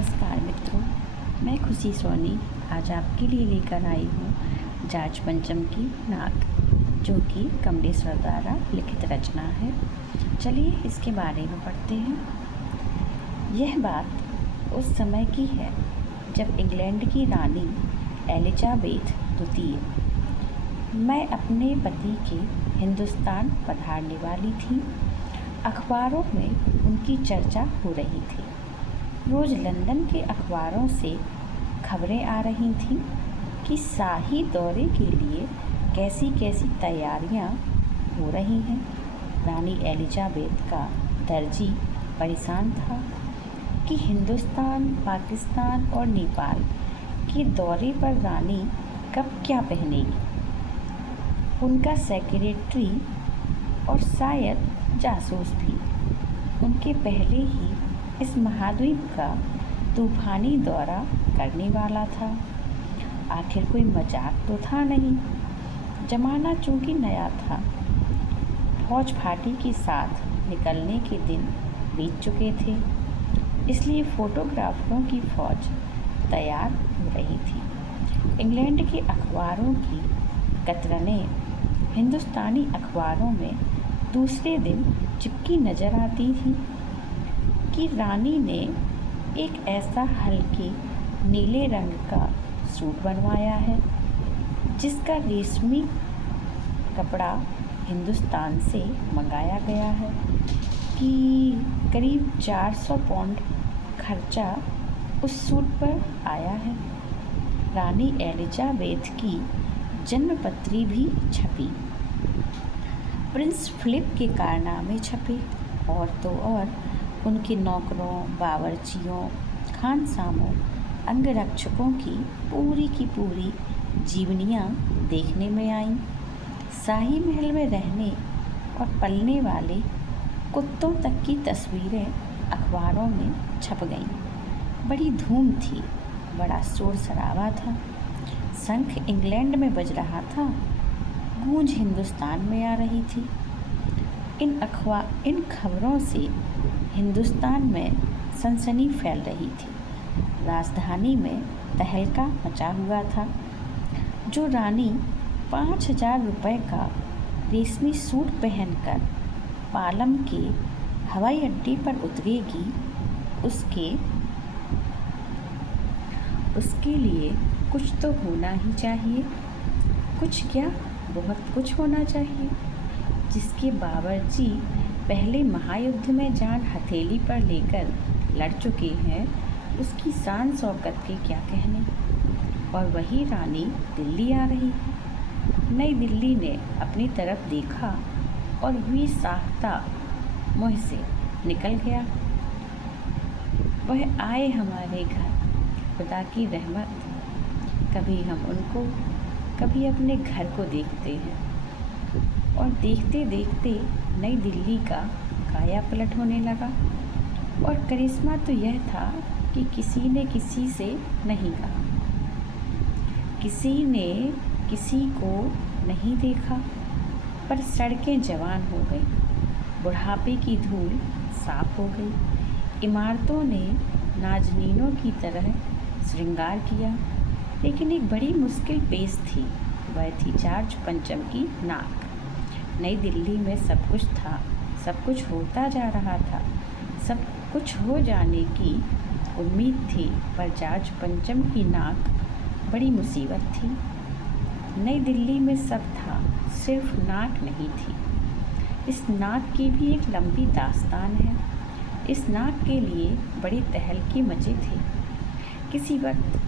नमस्कार मित्रों, मैं खुशी सोनी आज आपके लिए लेकर आई हूँ जाज पंचम की नाक, जो कि कमलेश्वर द्वारा लिखित रचना है। चलिए इसके बारे में पढ़ते हैं। यह बात उस समय की है जब इंग्लैंड की रानी एलिजाबेथ द्वितीय मैं अपने पति के हिंदुस्तान पधारने वाली थी। अखबारों में उनकी चर्चा हो रही थी। रोज़ लंदन के अखबारों से खबरें आ रही थीं कि शाही दौरे के लिए कैसी कैसी तैयारियां हो रही हैं। रानी एलिजाबेथ का दर्जी परेशान था कि हिंदुस्तान, पाकिस्तान और नेपाल के दौरे पर रानी कब क्या पहनेगी। उनका सेक्रेटरी और शायद जासूस भी उनके पहले ही इस महाद्वीप का तूफानी दौरा करने वाला था। आखिर कोई मजाक तो था नहीं। जमाना चूँकि नया था। फौज फाटी के साथ निकलने के दिन बीत चुके थे, इसलिए फोटोग्राफरों की फौज तैयार हो रही थी। इंग्लैंड के अखबारों की कतरनें हिंदुस्तानी अखबारों में दूसरे दिन चिपकी नज़र आती थी कि रानी ने एक ऐसा हल्के नीले रंग का सूट बनवाया है जिसका रेशमी कपड़ा हिंदुस्तान से मंगाया गया है कि करीब 400 पाउंड खर्चा उस सूट पर आया है। रानी एलिजाबेथ की जन्मपत्री भी छपी, प्रिंस फिलिप के कारनामे छपे और तो और उनके नौकरों, बावर्चियों, खानसामों, अंगरक्षकों की पूरी जीवनियाँ देखने में आईं। शाही महल में रहने और पलने वाले कुत्तों तक की तस्वीरें अखबारों में छप गईं। बड़ी धूम थी, बड़ा शोर शराबा था। शंख इंग्लैंड में बज रहा था, गूंज हिंदुस्तान में आ रही थी। इन खबरों से हिंदुस्तान में सनसनी फैल रही थी। राजधानी में तहलका मचा हुआ था। जो रानी 5,000 रुपये का रेशमी सूट पहनकर पालम के हवाई अड्डे पर उतरेगी, उसके लिए कुछ तो होना ही चाहिए। कुछ क्या, बहुत कुछ होना चाहिए। जिसके बावर्ची पहले महायुद्ध में जान हथेली पर लेकर लड़ चुके हैं, उसकी शान शौकत के क्या कहने। और वही रानी दिल्ली आ रही है। नई दिल्ली ने अपनी तरफ देखा और हुई साख्ता मुँह से निकल गया। वह आए हमारे घर, खुदा की रहमत। कभी हम उनको, कभी अपने घर को देखते हैं और देखते देखते नई दिल्ली का काया पलट होने लगा। और करिश्मा तो यह था कि किसी ने किसी से नहीं कहा, किसी ने किसी को नहीं देखा, पर सड़कें जवान हो गई, बुढ़ापे की धूल साफ हो गई। इमारतों ने नाजनीनों की तरह श्रृंगार किया, लेकिन एक बड़ी मुश्किल पेश थी। वह थी जार्ज पंचम की नाक। नई दिल्ली में सब कुछ था, सब कुछ होता जा रहा था, सब कुछ हो जाने की उम्मीद थी, पर जार्ज पंचम की नाक बड़ी मुसीबत थी। नई दिल्ली में सब था, सिर्फ नाक नहीं थी। इस नाक की भी एक लंबी दास्तान है। इस नाक के लिए बड़ी तहलके मचे थे। किसी वक्त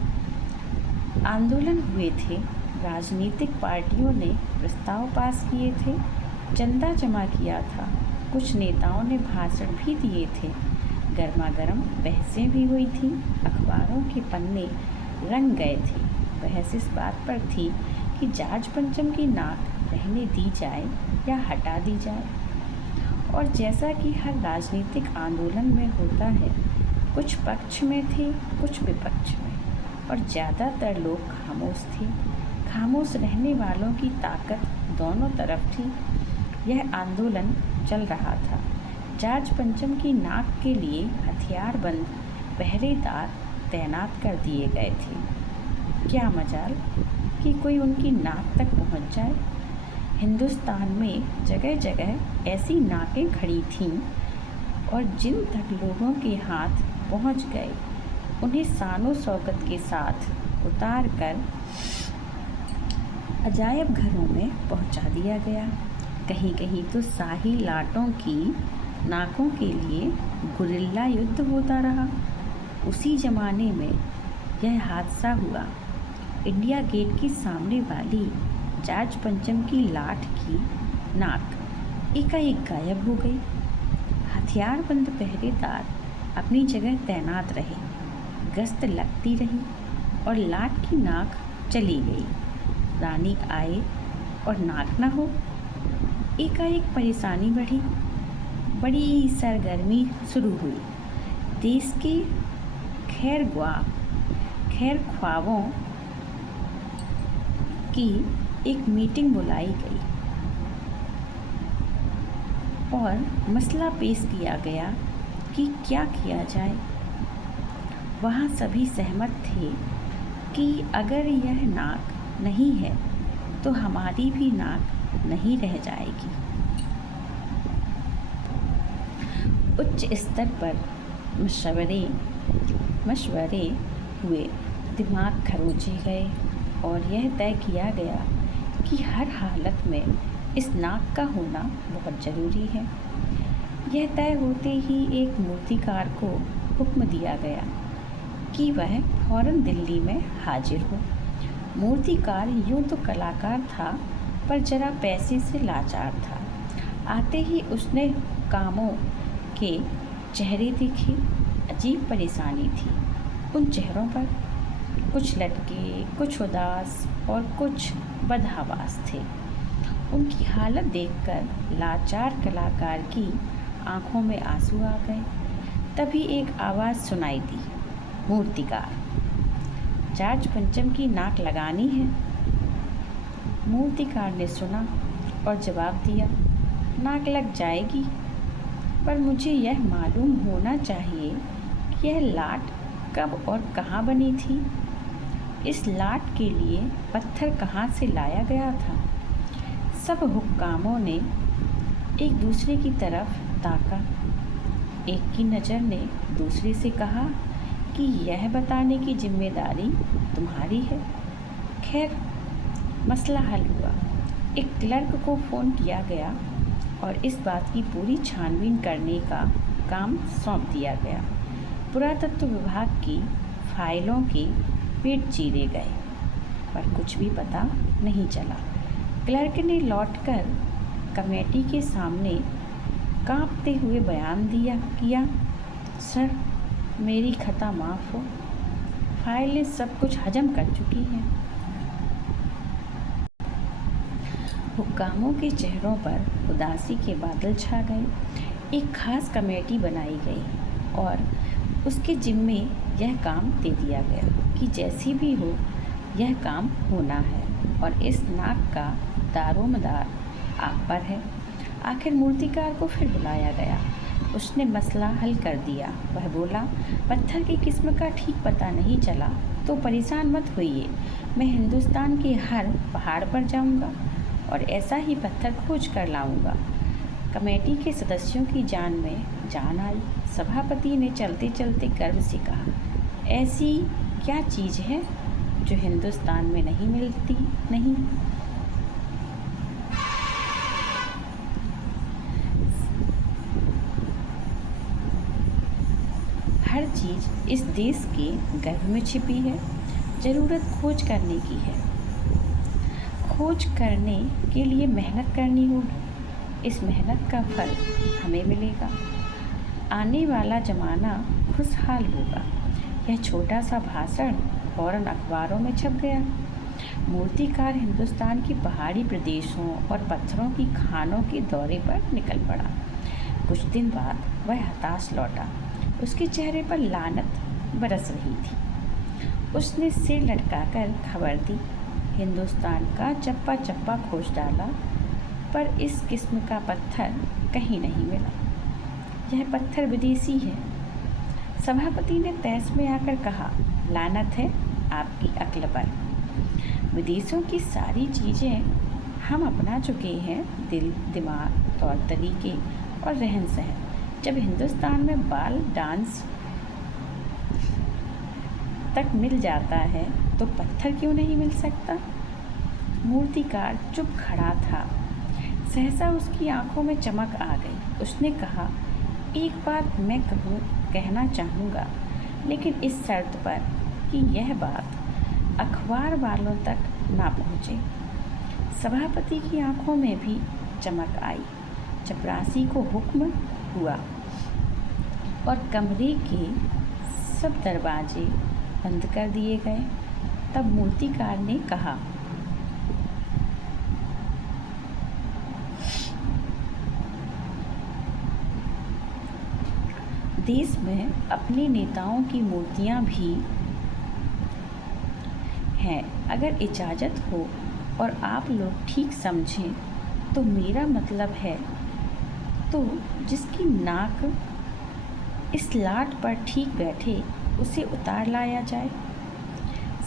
आंदोलन हुए थे, राजनीतिक पार्टियों ने प्रस्ताव पास किए थे, चंदा जमा किया था, कुछ नेताओं ने भाषण भी दिए थे, गर्मा गर्म बहसें भी हुई थीं, अखबारों के पन्ने रंग गए थे। बहस इस बात पर थी कि जार्ज पंचम की नाक रहने दी जाए या हटा दी जाए। और जैसा कि हर राजनीतिक आंदोलन में होता है, कुछ पक्ष में थे, कुछ विपक्ष में, और ज़्यादातर लोग खामोश थे। खामोश रहने वालों की ताकत दोनों तरफ थी। यह आंदोलन चल रहा था। जार्ज पंचम की नाक के लिए हथियारबंद पहरेदार तैनात कर दिए गए थे। क्या मजाल कि कोई उनकी नाक तक पहुंच जाए। हिंदुस्तान में जगह जगह ऐसी नाकें खड़ी थीं और जिन तक लोगों के हाथ पहुंच गए उन्हें शानो शौकत के साथ उतार कर अजायब घरों में पहुंचा दिया गया। कहीं कहीं तो शाही लाटों की नाकों के लिए गुरिल्ला युद्ध होता रहा। उसी ज़माने में यह हादसा हुआ। इंडिया गेट के सामने वाली जॉर्ज पंचम की लाट की नाक एकाएक गायब हो गई। हथियारबंद पहरेदार अपनी जगह तैनात रहे, गश्त लगती रही और लाट की नाक चली गई। रानी आए और नाक न हो। एकाएक परेशानी बढ़ी, बड़ी सरगर्मी शुरू हुई। देश के खैर ख्वाबों की एक मीटिंग बुलाई गई और मसला पेश किया गया कि क्या किया जाए। वहाँ सभी सहमत थे कि अगर यह नाक नहीं है तो हमारी भी नाक नहीं रह जाएगी। उच्च स्तर पर मशवरे हुए, दिमाग खरोचे गए और यह तय किया गया कि हर हालत में इस नाक का होना बहुत ज़रूरी है। यह तय होते ही एक मूर्तिकार को हुक्म दिया गया कि वह फौरन दिल्ली में हाजिर हो। मूर्तिकार यूँ तो कलाकार था पर जरा पैसे से लाचार था। आते ही उसने कामों के चेहरे देखे। अजीब परेशानी थी उन चेहरों पर। कुछ लटके, कुछ उदास और कुछ बदहवास थे। उनकी हालत देखकर लाचार कलाकार की आंखों में आंसू आ गए। तभी एक आवाज़ सुनाई दी, मूर्तिकार, जॉर्ज पंचम की नाक लगानी है। मूर्तिकार ने सुना और जवाब दिया, नाक लग जाएगी, पर मुझे यह मालूम होना चाहिए कि यह लाट कब और कहाँ बनी थी। इस लाट के लिए पत्थर कहाँ से लाया गया था। सब हुक्कामों ने एक दूसरे की तरफ ताका। एक की नज़र ने दूसरे से कहा कि यह बताने की जिम्मेदारी तुम्हारी है। खैर, मसला हल हुआ। एक क्लर्क को फ़ोन किया गया और इस बात की पूरी छानबीन करने का काम सौंप दिया गया। पुरातत्व विभाग की फाइलों के पेट चीरे गए, पर कुछ भी पता नहीं चला। क्लर्क ने लौटकर कमेटी के सामने कांपते हुए बयान किया, सर, मेरी खता माफ़ हो, फाइलें सब कुछ हजम कर चुकी हैं। हुक्कामों के चेहरों पर उदासी के बादल छा गए। एक खास कमेटी बनाई गई और उसके जिम्मे यह काम दे दिया गया कि जैसी भी हो यह काम होना है और इस नाक का दारोमदार आप पर है। आखिर मूर्तिकार को फिर बुलाया गया। उसने मसला हल कर दिया। वह बोला, पत्थर की किस्म का ठीक पता नहीं चला तो परेशान मत होइए, मैं हिंदुस्तान के हर पहाड़ पर जाऊंगा और ऐसा ही पत्थर खोज कर लाऊंगा। कमेटी के सदस्यों की जान में जान आई। सभापति ने चलते चलते गर्व से कहा, ऐसी क्या चीज़ है जो हिंदुस्तान में नहीं मिलती नहीं। हर चीज़ इस देश के गर्भ में छिपी है। ज़रूरत खोज करने की है। खोज करने के लिए मेहनत करनी होगी। इस मेहनत का फल हमें मिलेगा। आने वाला ज़माना खुशहाल होगा। यह छोटा सा भाषण फ़ौरन अखबारों में छप गया। मूर्तिकार हिंदुस्तान के पहाड़ी प्रदेशों और पत्थरों की खानों के दौरे पर निकल पड़ा। कुछ दिन बाद वह हताश लौटा। उसके चेहरे पर लानत बरस रही थी। उसने सिर लटकाकर खबर दी, हिंदुस्तान का चप्पा चप्पा खोज डाला, पर इस किस्म का पत्थर कहीं नहीं मिला। यह पत्थर विदेशी है। सभापति ने तहस में आकर कहा, लानत है आपकी अक्ल पर। विदेशों की सारी चीज़ें हम अपना चुके हैं, दिल, दिमाग, तौर तरीके और रहन सहन। जब हिंदुस्तान में बाल डांस तक मिल जाता है तो पत्थर क्यों नहीं मिल सकता? मूर्तिकार चुप खड़ा था। सहसा उसकी आंखों में चमक आ गई। उसने कहा, एक बात मैं कहना चाहूँगा, लेकिन इस शर्त पर कि यह बात अखबार वालों तक ना पहुँचे। सभापति की आंखों में भी चमक आई। चपरासी को हुक्म हुआ और कमरे के सब दरवाजे बंद कर दिए गए। तब मूर्तिकार ने कहा, देश में अपने नेताओं की मूर्तियां भी हैं। अगर इजाज़त हो और आप लोग ठीक समझें तो मेरा मतलब है तो जिसकी नाक इस लाट पर ठीक बैठे उसे उतार लाया जाए।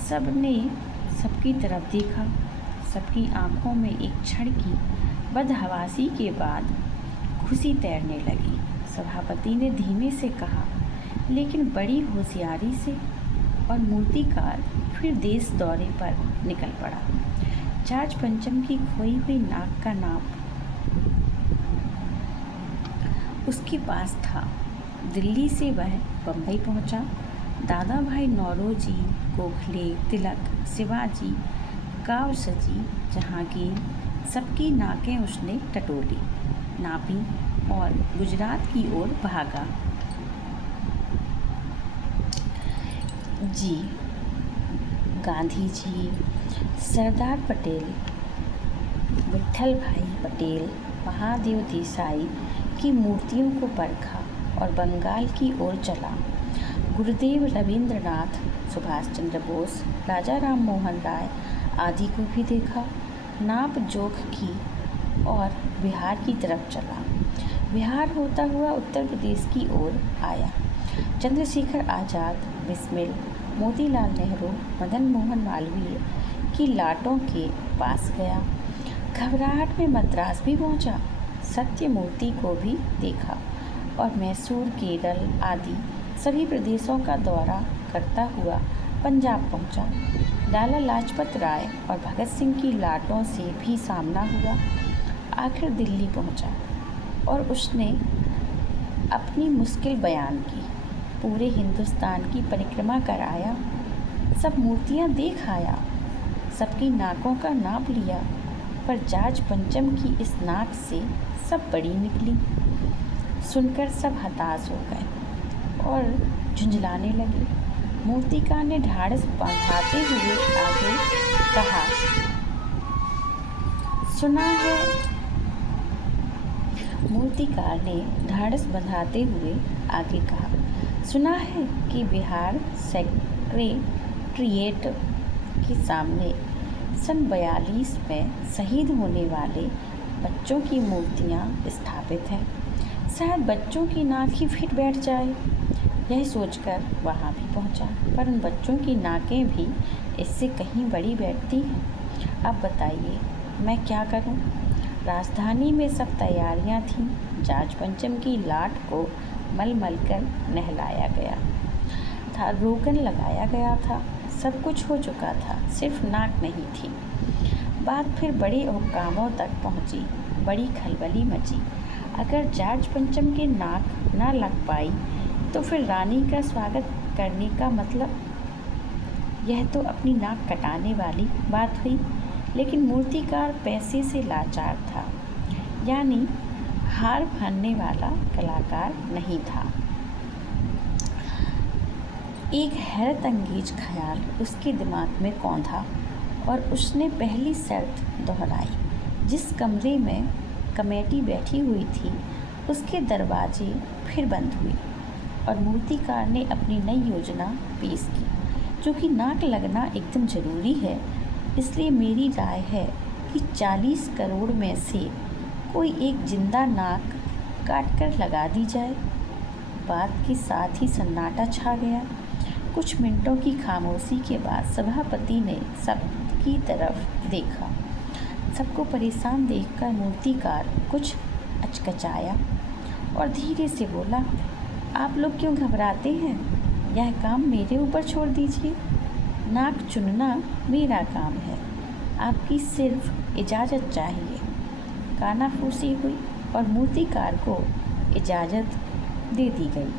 सबने सबकी तरफ देखा। सबकी आंखों में एक क्षण की बदहवासी के बाद खुशी तैरने लगी। सभापति ने धीमे से कहा, लेकिन बड़ी होशियारी से, और मूर्तिकार फिर देश दौरे पर निकल पड़ा। जॉर्ज पंचम की खोई हुई नाक का नाप उसके पास था। दिल्ली से वह बम्बई पहुंचा। दादा भाई नौरोजी, गोखले, तिलक, शिवाजी, कावसजी, जहांगीर, सबकी नाकें उसने टटोली, नापी और गुजरात की ओर भागा। जी, गांधी जी, सरदार पटेल, विट्ठल भाई पटेल, महादेव देसाई की मूर्तियों को परखा और बंगाल की ओर चला। गुरुदेव रविंद्रनाथ, सुभाष चंद्र बोस, राजा राम मोहन राय आदि को भी देखा। नाप जोख की और बिहार की तरफ चला। बिहार होता हुआ उत्तर प्रदेश की ओर आया। चंद्रशेखर आज़ाद, बिस्मिल, मोतीलाल नेहरू, मदन मोहन मालवीय की लाटों के पास गया। घबराहट में मद्रास भी पहुंचा। सत्यमूर्ति को भी देखा और मैसूर, केरल आदि सभी प्रदेशों का दौरा करता हुआ पंजाब पहुंचा। लाला लाजपत राय और भगत सिंह की लाटों से भी सामना हुआ। आखिर दिल्ली पहुंचा और उसने अपनी मुश्किल बयान की। पूरे हिंदुस्तान की परिक्रमा कराया, सब मूर्तियां देख आया, सबकी नाकों का नाप लिया, पर जॉर्ज पंचम की इस नाक से सब बड़ी निकली। सुनकर सब हताश हो गए और झुंझलाने लगे। मूर्तिकार ने ढाढ़स बंधाते हुए आगे कहा, सुना है। मूर्तिकार ने ढाढ़स बंधाते हुए आगे कहा, सुना है कि बिहार सेक्रेटरिएट के सामने सन 42 में शहीद होने वाले बच्चों की मूर्तियां स्थापित हैं। शायद बच्चों की नाक ही फिट बैठ जाए। यह सोचकर वहाँ भी पहुँचा, पर उन बच्चों की नाकें भी इससे कहीं बड़ी बैठती हैं। अब बताइए मैं क्या करूं? राजधानी में सब तैयारियां थीं। जॉर्ज पंचम की लाट को मल मल कर नहलाया गया था, रोगन लगाया गया था, सब कुछ हो चुका था, सिर्फ नाक नहीं थी। बात फिर बड़े हुक्कामों तक पहुंची। बड़ी खलबली मची। अगर जॉर्ज पंचम की नाक ना लग पाई तो फिर रानी का स्वागत करने का मतलब? यह तो अपनी नाक कटाने वाली बात हुई। लेकिन मूर्तिकार पैसे से लाचार था, यानी हार मानने वाला कलाकार नहीं था। एक हैरत अंगेज ख्याल उसके दिमाग में कौंधा और उसने पहली शर्त दोहराई। जिस कमरे में कमेटी बैठी हुई थी उसके दरवाजे फिर बंद हुए और मूर्तिकार ने अपनी नई योजना पेश की। क्योंकि नाक लगना एकदम ज़रूरी है, इसलिए मेरी राय है कि 40 करोड़ में से कोई एक जिंदा नाक काट कर लगा दी जाए। बात के साथ ही सन्नाटा छा गया। कुछ मिनटों की खामोशी के बाद सभापति ने सबकी तरफ देखा। सबको परेशान देखकर मूर्तिकार कुछ अचकचाया और धीरे से बोला, आप लोग क्यों घबराते हैं? यह काम मेरे ऊपर छोड़ दीजिए। नाक चुनना मेरा काम है, आपकी सिर्फ इजाज़त चाहिए। कानाफूसी हुई और मूर्तिकार को इजाज़त दे दी गई।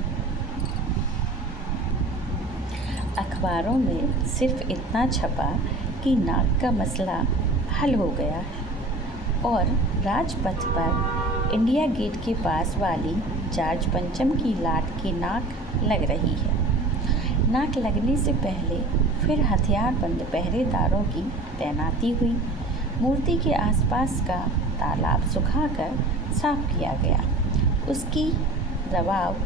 अखबारों में सिर्फ इतना छपा कि नाक का मसला हल हो गया है और राजपथ पर इंडिया गेट के पास वाली जॉर्ज पंचम की लाट की नाक लग रही है। नाक लगने से पहले फिर हथियारबंद पहरेदारों की तैनाती हुई। मूर्ति के आसपास का तालाब सुखाकर साफ किया गया, उसकी दबाव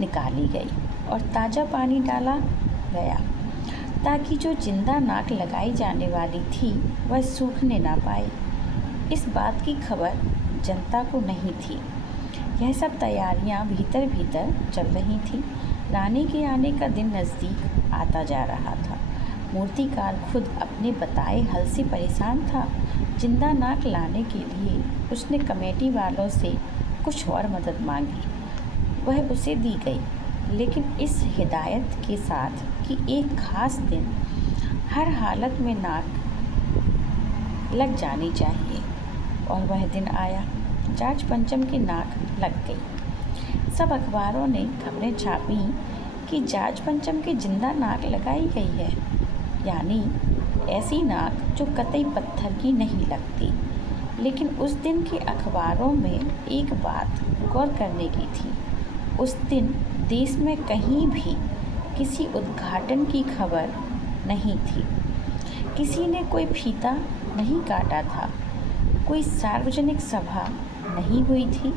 निकाली गई और ताज़ा पानी डाला गया ताकि जो जिंदा नाक लगाई जाने वाली थी वह सूखने ना पाए। इस बात की खबर जनता को नहीं थी। यह सब तैयारियां भीतर भीतर चल रही थीं। रानी के आने का दिन नज़दीक आता जा रहा था। मूर्तिकार खुद अपने बताए हल से परेशान था। जिंदा नाक लाने के लिए उसने कमेटी वालों से कुछ और मदद मांगी। वह उसे दी गई, लेकिन इस हिदायत के साथ कि एक ख़ास दिन हर हालत में नाक लग जानी चाहिए। और वह दिन आया। जॉर्ज पंचम की नाक लग गई। सब अखबारों ने खबरें छापी कि जॉर्ज पंचम की जिंदा नाक लगाई गई है, यानी ऐसी नाक जो कतई पत्थर की नहीं लगती। लेकिन उस दिन के अखबारों में एक बात गौर करने की थी। उस दिन देश में कहीं भी किसी उद्घाटन की खबर नहीं थी। किसी ने कोई फीता नहीं काटा था, कोई सार्वजनिक सभा नहीं हुई थी,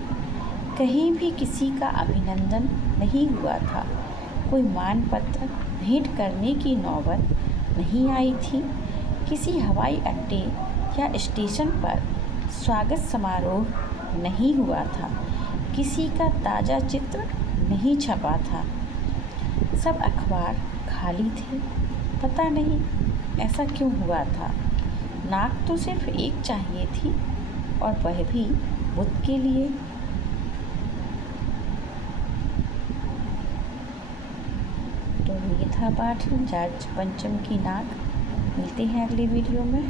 कहीं भी किसी का अभिनंदन नहीं हुआ था, कोई मानपत्र भेंट करने की नौबत नहीं आई थी, किसी हवाई अड्डे या स्टेशन पर स्वागत समारोह नहीं हुआ था, किसी का ताज़ा चित्र नहीं छपा था। सब अखबार खाली थे। पता नहीं ऐसा क्यों हुआ था। नाक तो सिर्फ एक चाहिए थी, और वह भी बुद्ध के लिए। तो ये था पाठ जॉर्ज पंचम की नाक। मिलते हैं अगले वीडियो में।